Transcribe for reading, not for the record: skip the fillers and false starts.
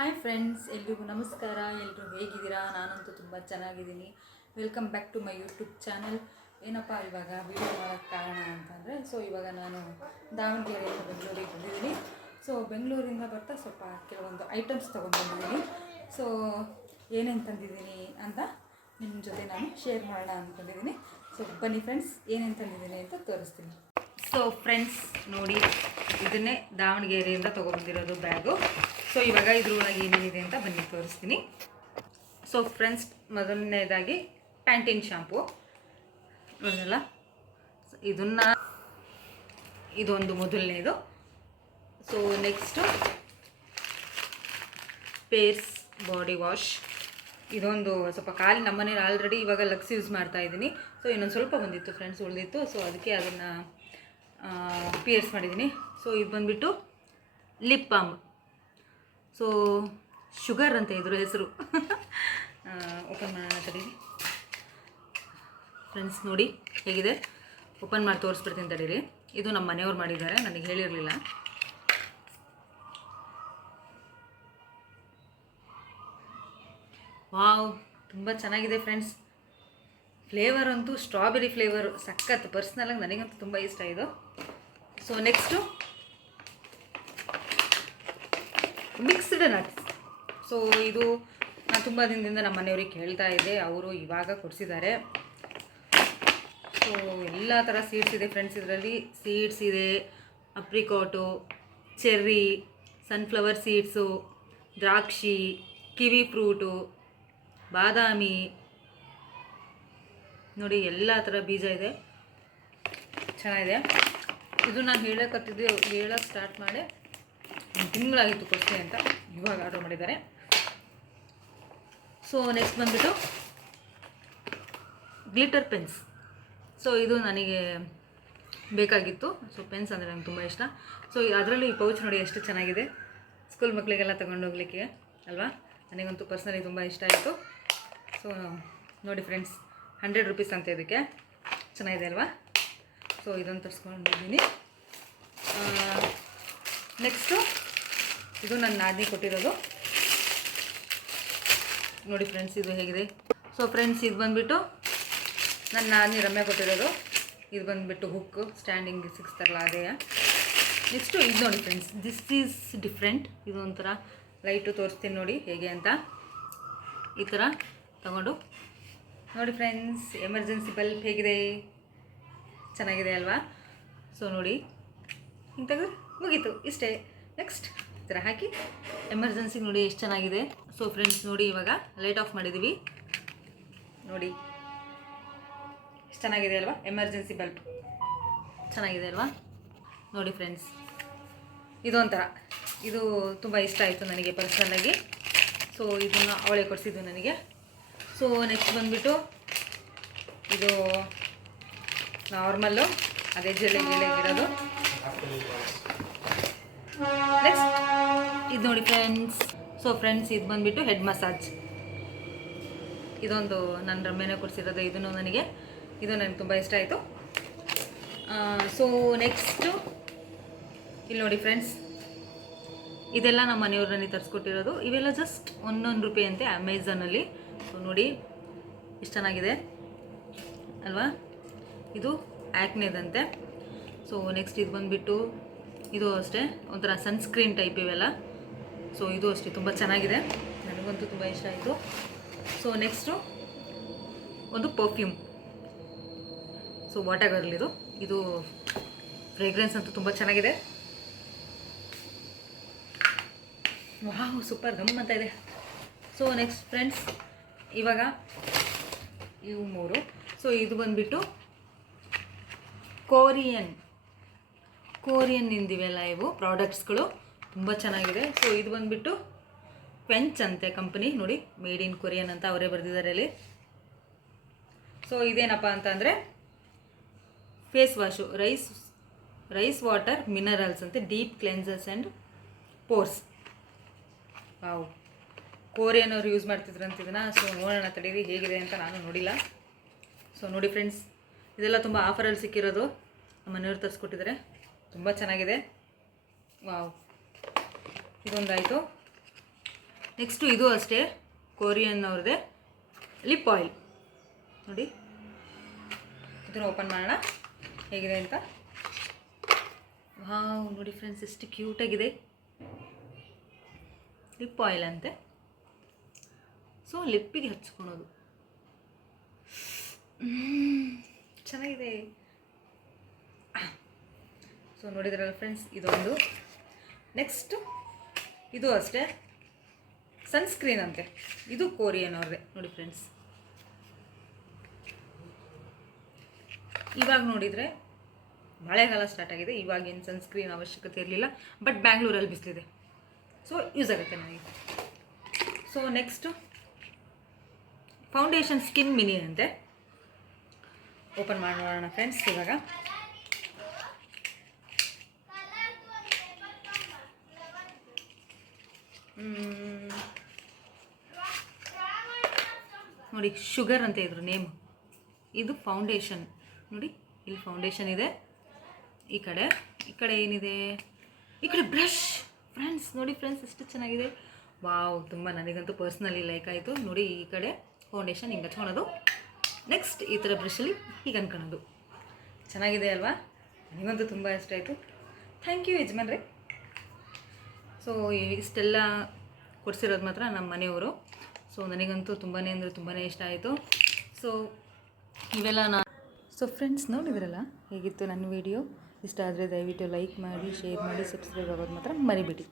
Hi friends, ಎಲ್ರಿಗೂ ನಮಸ್ಕಾರ. ಎಲ್ಲರೂ ಹೇಗಿದ್ದೀರಾ? ನಾನಂತೂ ತುಂಬ ಚೆನ್ನಾಗಿದ್ದೀನಿ. Welcome back to my YouTube channel. ಏನಪ್ಪ ಇವಾಗ ವೀಡಿಯೋ ಮಾಡೋಕ್ಕೆ ಕಾರಣ ಅಂತಂದರೆ, ಇವಾಗ ನಾನು ದಾವಣಗೆರೆಯಿಂದ ಬೆಂಗಳೂರಿಗೆ ಬಂದಿದ್ದೀನಿ. ಬೆಂಗಳೂರಿಂದ ಬರ್ತಾ ಸ್ವಲ್ಪ ಕೆಲವೊಂದು ಐಟಮ್ಸ್ ತೊಗೊಂಡ್ಬಂದಿದ್ದೀನಿ. ಏನೇನು ತಂದಿದ್ದೀನಿ ಅಂತ ನಿಮ್ಮ ಜೊತೆ ನಾನು ಶೇರ್ ಮಾಡೋಣ ಅಂದ್ಕೊಂಡಿದ್ದೀನಿ. ಬನ್ನಿ ಫ್ರೆಂಡ್ಸ್, ಏನೇನು ತಂದಿದ್ದೀನಿ ಅಂತ ತೋರಿಸ್ತೀನಿ. ಫ್ರೆಂಡ್ಸ್ ನೋಡಿ, ಇದನ್ನೇ ದಾವಣಗೆರೆಯಿಂದ ತೊಗೊಬಂದಿರೋದು ಬ್ಯಾಗು. ಇವಾಗ ಇದ್ರೊಳಗೆ ಏನೇನಿದೆ ಅಂತ ಬನ್ನಿ ತೋರಿಸ್ತೀನಿ. ಫ್ರೆಂಡ್ಸ್, ಮೊದಲನೇದಾಗಿ ಪ್ಯಾಂಟಿನ್ ಶಾಂಪು ನೋಡಿದಲ್ಲ, ಇದೊಂದು ಮೊದಲನೇದು. Next pairs body wash. ಇದೊಂದು ಸ್ವಲ್ಪ ಕಾಲಿ ನಮ್ಮನೇಲಿ ಆಲ್ರೆಡಿ ಇವಾಗ ಲಕ್ಸ್ ಯೂಸ್ ಮಾಡ್ತಾ ಇದ್ದೀನಿ. ಇನ್ನೊಂದು ಸ್ವಲ್ಪ ಬಂದಿತ್ತು ಫ್ರೆಂಡ್ಸ್, ಉಳಿದಿತ್ತು. ಅದಕ್ಕೆ ಅದನ್ನು ಪೇರ್ಸ್ ಮಾಡಿದ್ದೀನಿ. ಇದು ಬಂದುಬಿಟ್ಟು ಲಿಪ್ ಬಾಮ್. ಶುಗರ್ ಅಂತ ಇದ್ರು ಹೆಸರು. ಓಪನ್ ಮಾಡೋಣ ತಡೀರಿ ಫ್ರೆಂಡ್ಸ್. ನೋಡಿ ಹೇಗಿದೆ, ಓಪನ್ ಮಾಡಿ ತೋರಿಸ್ಬಿಡ್ತೀನಿ ತಡೀರಿ. ಇದು ನಮ್ಮ ಮನೆಯವ್ರು ಮಾಡಿದ್ದಾರೆ, ನನಗೆ ಹೇಳಿರಲಿಲ್ಲ. ವಾವ್, ತುಂಬ ಚೆನ್ನಾಗಿದೆ ಫ್ರೆಂಡ್ಸ್. ಫ್ಲೇವರ್ ಅಂತೂ ಸ್ಟ್ರಾಬೆರಿ ಫ್ಲೇವರು ಸಖತ್. ಪರ್ಸ್ನಲಾಗಿ ನನಗಂತೂ ತುಂಬ ಇಷ್ಟ ಇದು. Next mixed nuts. ಇದು ನಾನು ತುಂಬ ದಿನದಿಂದ ನಮ್ಮ ಮನೆಯವ್ರಿಗೆ ಕೇಳ್ತಾ ಇದ್ದೆ, ಅವರು ಇವಾಗ ಕೊಡಿಸಿದ್ದಾರೆ. ಎಲ್ಲ ಥರ ಸೀಡ್ಸ್ ಇದೆ ಫ್ರೆಂಡ್ಸ್. ಇದರಲ್ಲಿ ಸೀಡ್ಸ್ ಇದೆ, ಅಪ್ರಿಕಾಟು, ಚೆರ್ರಿ, ಸನ್ಫ್ಲವರ್ ಸೀಡ್ಸು, ದ್ರಾಕ್ಷಿ, ಕಿವಿ ಫ್ರೂಟು, ಬಾದಾಮಿ, ನೋಡಿ ಎಲ್ಲ ಥರ ಬೀಜ ಇದೆ. ಚೆನ್ನಾಗಿದೆ. ಇದು ನಾನು ಹೇಳೋಕ್ಕೆ ಸ್ಟಾರ್ಟ್ ಮಾಡಿ ತಿಂಗಳಾಗಿತ್ತು ಕೊಡ್ತೀನಿ ಅಂತ, ಇವಾಗ ಆರ್ಡರ್ ಮಾಡಿದ್ದಾರೆ. ನೆಕ್ಸ್ಟ್ ಬಂದುಬಿಟ್ಟು ಗ್ಲಿಟರ್ ಪೆನ್ಸ್. ಇದು ನನಗೆ ಬೇಕಾಗಿತ್ತು. ಪೆನ್ಸ್ ಅಂದರೆ ನನಗೆ ತುಂಬ ಇಷ್ಟ. ಅದರಲ್ಲೂ ಈ ಪೌಚ್ ನೋಡಿ ಎಷ್ಟು ಚೆನ್ನಾಗಿದೆ, ಸ್ಕೂಲ್ ಮಕ್ಕಳಿಗೆಲ್ಲ ತಗೊಂಡೋಗ್ಲಿಕ್ಕೆ ಅಲ್ವಾ. ನನಗಂತೂ ಪರ್ಸ್ನಲಿ ತುಂಬ ಇಷ್ಟ ಆಯಿತು. ನೋಡಿ ಫ್ರೆಂಡ್ಸ್, 100 ರೂಪೀಸ್ ಅಂತ ಇದಕ್ಕೆ. ಚೆನ್ನಾಗಿದೆ ಅಲ್ವಾ. ಇದನ್ನು ತರಿಸ್ಕೊಂಡಿದ್ದೀನಿ. ನೆಕ್ಸ್ಟು ಇದು ನನ್ನ ನಾದಿನಿ ಕೊಟ್ಟಿರೋದು. ನೋಡಿ ಫ್ರೆಂಡ್ಸ್, ಇದು ಹೇಗಿದೆ. ಫ್ರೆಂಡ್ಸ್, ಇದು ಬಂದುಬಿಟ್ಟು ನನ್ನ ನಾದಿನಿ ರಮ್ಯ ಕೊಟ್ಟಿರೋದು. ಇದು ಬಂದುಬಿಟ್ಟು ಹುಕ್ಕು, ಸ್ಟ್ಯಾಂಡಿಂಗ್ ಸಿಕ್ಸ್ತಾರಲ್ಲ ಅದೇ. ನೆಕ್ಸ್ಟು ಇದು ನೋಡಿ ಫ್ರೆಂಡ್ಸ್, ದಿಸ್ ಈಸ್ ಡಿಫ್ರೆಂಟ್. ಇದು ಒಂಥರ ಲೈಟು ತೋರಿಸ್ತೀನಿ ನೋಡಿ ಹೇಗೆ ಅಂತ. ಈ ಥರ ತಗೊಂಡು ನೋಡಿ ಫ್ರೆಂಡ್ಸ್, ಎಮರ್ಜೆನ್ಸಿ ಬಲ್ಬ್ ಹೇಗಿದೆ, ಚೆನ್ನಾಗಿದೆ ಅಲ್ವಾ. ನೋಡಿ ಹಿಂಗೆ ತೆಗೆದು ಮುಗೀತು, ಇಷ್ಟೇ. ನೆಕ್ಸ್ಟ್ ಈ ಥರ ಹಾಕಿ ಎಮರ್ಜೆನ್ಸಿ ನೋಡಿ ಎಷ್ಟು ಚೆನ್ನಾಗಿದೆ. ಫ್ರೆಂಡ್ಸ್ ನೋಡಿ, ಇವಾಗ ಲೈಟ್ ಆಫ್ ಮಾಡಿದ್ದೀವಿ. ನೋಡಿ ಎಷ್ಟು ಚೆನ್ನಾಗಿದೆ ಅಲ್ವಾ, ಎಮರ್ಜೆನ್ಸಿ ಬಲ್ಬ್ ಚೆನ್ನಾಗಿದೆ ಅಲ್ವಾ. ನೋಡಿ ಫ್ರೆಂಡ್ಸ್, ಇದೊಂಥರ ಇದು ತುಂಬ ಇಷ್ಟ ಆಯಿತು ನನಗೆ ಪರ್ಸನಲಾಗಿ. ಇದನ್ನು ಅವಳೇ ಕೊಡಿಸಿದ್ದು ನನಗೆ. ನೆಕ್ಸ್ಟ್ ಬಂದುಬಿಟ್ಟು ಇದು ನಾರ್ಮಲ್ಲು, ಅದೇ ಜೆಲೆಗಿರೋದು. ನೆಕ್ಸ್ಟ್ ಇದು ನೋಡಿ ಫ್ರೆಂಡ್ಸ್. ಫ್ರೆಂಡ್ಸ್, ಇದು ಬಂದುಬಿಟ್ಟು ಹೆಡ್ ಮಸಾಜ್. ಇದೊಂದು ನನ್ನ ರಮ್ಯನೇ ಕೊಡಿಸಿರೋದು. ಇದು ನನಗೆ ತುಂಬ ಇಷ್ಟ ಆಯಿತು. ನೆಕ್ಸ್ಟು ಇಲ್ಲಿ ನೋಡಿ ಫ್ರೆಂಡ್ಸ್, ಇದೆಲ್ಲ ನಮ್ಮ ಮನೆಯವ್ರು ನನಗೆ ತರಿಸ್ಕೊಟ್ಟಿರೋದು. ಇವೆಲ್ಲ ಜಸ್ಟ್ 1 ರೂಪಾಯಿ ಅಂತೆ ಅಮೆಝಾನಲ್ಲಿ. ನೋಡಿ ಎಷ್ಟು ಚೆನ್ನಾಗಿದೆ ಅಲ್ವಾ. ಇದು ಆ್ಯಕ್ನೇದಂತೆ. ನೆಕ್ಸ್ಟ್ ಇದು ಬಂದುಬಿಟ್ಟು ಇದು ಅಷ್ಟೇ ಒಂಥರ ಸನ್ಸ್ಕ್ರೀನ್ ಟೈಪ್ ಇವೆಲ್ಲ. ಇದು ಅಷ್ಟೇ ತುಂಬ ಚೆನ್ನಾಗಿದೆ, ನನಗಂತೂ ತುಂಬ ಇಷ್ಟ ಆಯಿತು. ನೆಕ್ಸ್ಟು ಒಂದು ಪರ್ಫ್ಯೂಮ್. ವಾಟರ್ ಗರ್ಲ್ ಇದು ಫ್ರೇಗ್ರೆನ್ಸ್ ಅಂತೂ ತುಂಬ ಚೆನ್ನಾಗಿದೆ. ವಾವ್, ಸೂಪರ್ ಗಮ್ ಅಂತ ಇದೆ. ನೆಕ್ಸ್ಟ್ ಫ್ರೆಂಡ್ಸ್, ಇವಾಗ ಇವು 3. ಇದು ಬಂದುಬಿಟ್ಟು ಕೋರಿಯನ್ ಇಂದಿವೆಲ್ಲ ಇವು ಪ್ರಾಡಕ್ಟ್ಸ್ಗಳು ತುಂಬ ಚೆನ್ನಾಗಿದೆ. ಇದು ಬಂದುಬಿಟ್ಟು ಕ್ವೆಂಚ್ ಅಂತೆ ಕಂಪನಿ. ನೋಡಿ, ಮೇಡ್ ಇನ್ ಕೊರಿಯನ್ ಅಂತ ಅವರೇ ಬರೆದಿದ್ದಾರೆ ಇಲ್ಲಿ. ಇದೇನಪ್ಪ ಅಂತಂದರೆ face wash, rice water minerals ಅಂತೆ, deep cleansers and pores. Wow, Korean ಅವ್ರು ಯೂಸ್ ಮಾಡ್ತಿದ್ರಂತ ಇದನ್ನು. ನೋಡೋಣ ತಡೀರಿ ಹೇಗಿದೆ ಅಂತ, ನಾನು ನೋಡಿಲ್ಲ. ನೋಡಿ ಫ್ರೆಂಡ್ಸ್, ಇದೆಲ್ಲ ತುಂಬ ಆಫರಲ್ಲಿ ಸಿಕ್ಕಿರೋದು, ನಮ್ಮ ಮನೆಯವ್ರು ತರಿಸ್ಕೊಟ್ಟಿದ್ದಾರೆ. ತುಂಬ ಚೆನ್ನಾಗಿದೆ. ವಾವ್, ಇದೊಂದಾಯಿತು. ನೆಕ್ಸ್ಟು ಇದು ಅಷ್ಟೇ ಕೊರಿಯನ್ ಅವ್ರದ್ದೇ ಲಿಪ್ ಆಯಿಲ್ ನೋಡಿ. ಇದನ್ನು ಓಪನ್ ಮಾಡೋಣ ಹೇಗಿದೆ ಅಂತ. ವಾವ್ ನೋಡಿ ಫ್ರೆಂಡ್ಸ್ ಎಷ್ಟು ಕ್ಯೂಟಾಗಿದೆ. ಲಿಪ್ ಆಯಿಲ್ ಅಂತೆ, ಸೊ ಲಿಪ್ಪಿಗೆ ಹಚ್ಕೊಳೋದು. ಚೆನ್ನಾಗಿದೆ. ಸೊ ನೋಡಿದ್ರಲ್ಲ ಫ್ರೆಂಡ್ಸ್, ಇದೊಂದು. ನೆಕ್ಸ್ಟು ಇದು ಅಷ್ಟೇ ಸನ್ಸ್ಕ್ರೀನ್ ಅಂತೆ, ಇದು ಕೊರಿಯನ್ ಅವ್ರದ್ದೇ ನೋಡಿ ಫ್ರೆಂಡ್ಸ್. ಇವಾಗ ನೋಡಿದರೆ ಮಳೆಗಾಲ ಸ್ಟಾರ್ಟ್ ಆಗಿದೆ, ಇವಾಗೇನು ಸನ್ಸ್ಕ್ರೀನ್ ಅವಶ್ಯಕತೆ ಇರಲಿಲ್ಲ, ಬಟ್ ಬ್ಯಾಂಗ್ಳೂರಲ್ಲಿ ಬಿಸಿಲಿದೆ, ಸೊ ಯೂಸ್ ಆಗುತ್ತೆ ನನಗೆ. So next foundation skin mini ಅಂತೆ, ಓಪನ್ ಮಾಡಿ ನೋಡೋಣ ಫ್ರೆಂಡ್ಸ್. ಇವಾಗ ನೋಡಿ, ಶುಗರ್ ಅಂತ ಇದ್ರು ನೇಮ್. ಇದು ಫೌಂಡೇಶನ್ ನೋಡಿ, ಇಲ್ಲಿ ಫೌಂಡೇಶನ್ ಇದೆ, ಈ ಕಡೆ ಏನಿದೆ, ಈ ಕಡೆ ಬ್ರಷ್. ಫ್ರೆಂಡ್ಸ್ ನೋಡಿ ಫ್ರೆಂಡ್ಸ್ ಎಷ್ಟು ಚೆನ್ನಾಗಿದೆ. ವಾವ್, ತುಂಬ ನನಗಂತೂ ಪರ್ಸ್ನಲಿ ಲೈಕ್ ಆಯಿತು ನೋಡಿ. ಈ ಕಡೆ ಫೌಂಡೇಶನ್ ಹಿಂಗೆ ಹಚ್ಕೊಳೋದು, ನೆಕ್ಸ್ಟ್ ಈ ಥರ ಬ್ರಷಲ್ಲಿ ಹೀಗೆ ಅನ್ಕೊಳೋದು. ಚೆನ್ನಾಗಿದೆ ಅಲ್ವಾ? ನನಗಂತೂ ತುಂಬ ಇಷ್ಟ ಆಯಿತು. ಥ್ಯಾಂಕ್ ಯು ಯಜಮಾನ್ರೆ. ಸೊ ಇಷ್ಟೆಲ್ಲ ಕೊಡಿಸಿರೋದು ಮಾತ್ರ ನಮ್ಮ ಮನೆಯವರು. ಸೊ ನನಗಂತೂ ತುಂಬಾ ಅಂದರೆ ತುಂಬಾ ಇಷ್ಟ ಆಯಿತು. ಸೊ ಇವೆಲ್ಲ ಸೊ ಫ್ರೆಂಡ್ಸ್ ನೋಡಿದ್ರಲ್ಲ ಹೇಗಿತ್ತು ನನ್ನ ವಿಡಿಯೋ. ಇಷ್ಟ ಆದರೆ ದಯವಿಟ್ಟು ಲೈಕ್ ಮಾಡಿ, ಶೇರ್ ಮಾಡಿ, ಸಬ್ಸ್ಕ್ರೈಬ್ ಆಗೋದು ಮಾತ್ರ ಮರಿಬೇಡಿ.